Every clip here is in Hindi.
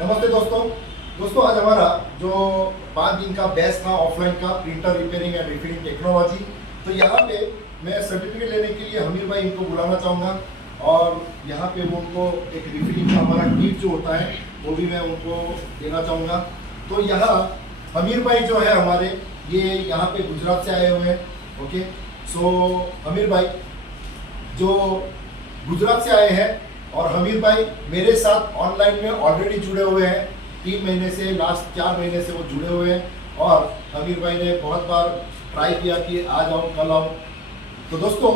नमस्ते दोस्तों। आज हमारा जो 5 दिन का बैच था ऑफलाइन का printer repairing and refilling technology, तो यहाँ पे मैं सर्टिफिकेट लेने के लिए हमीर भाई इनको बुलाना चाहूँगा और यहाँ पे वो उनको एक रिफिलिंग का हमारा किट जो होता है वो भी मैं उनको देना चाहूँगा। तो यहाँ हमीर भाई जो है हमारे, ये यहाँ पे गुजरात से आए हुए हैं। ओके, सो हमीर भाई जो गुजरात से आए हैं और हमीर भाई मेरे साथ ऑनलाइन में ऑलरेडी जुड़े हुए हैं। 3 महीने से, लास्ट 4 महीने से वो जुड़े हुए हैं और हमीर भाई ने बहुत बार ट्राई किया कि आ जाऊँ कल आऊँ। तो दोस्तों,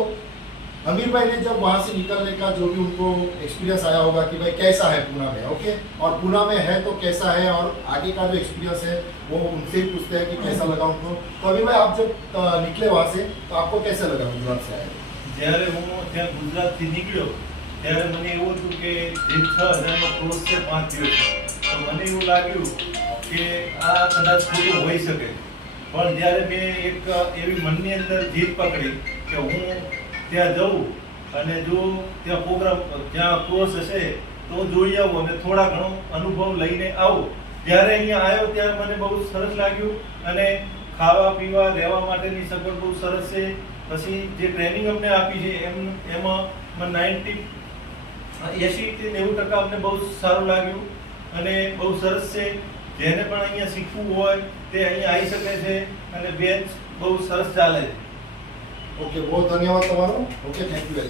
हमीर भाई ने जब वहाँ से निकलने का जो भी उनको एक्सपीरियंस आया होगा कि भाई कैसा है पूना में, ओके, और पूना में है तो कैसा है और आगे का जो एक्सपीरियंस है वो उनसे ही पूछते हैं कि कैसा लगा उनको। तो अभी भाई आप जब निकले वहाँ से तो आपको कैसा लगा गुजरात से आए? જ્યારે હું ત્યાં ગુજરાતથી નીકળ્યો ત્યારે મને એવું હતું કે જે 6000નો કોર્સ છે 5 દિવસ, તો મને એવું લાગ્યું કે આ કદાચ ખોટું હોઈ શકે, પણ જ્યારે મેં એક એવી મનની અંદર જીત પકડી કે હું ત્યાં જઉં અને જો ત્યાં પ્રોગ્રામ જ્યાં કોર્સ હશે તો જોઈ આવું અને થોડા ઘણો અનુભવ લઈને આવું। જ્યારે અહીંયા આવ્યો ત્યારે મને બહુ સરસ લાગ્યું અને ખાવા પીવા રહેવા માટેની સગવડ બહુ સરસ છે। પછી જે ટ્રેનિંગ અમને આપી છે એમાં 80-90% અમને બહુ સારું લાગ્યું અને બહુ સરસ છે। જેને પણ અહીંયા શીખવું હોય તે અહીંયા આવી શકે છે અને બેચ બહુ સરસ ચાલે છે। ओके, बहुत धन्यवाद तुम्हारा। Okay, thank you.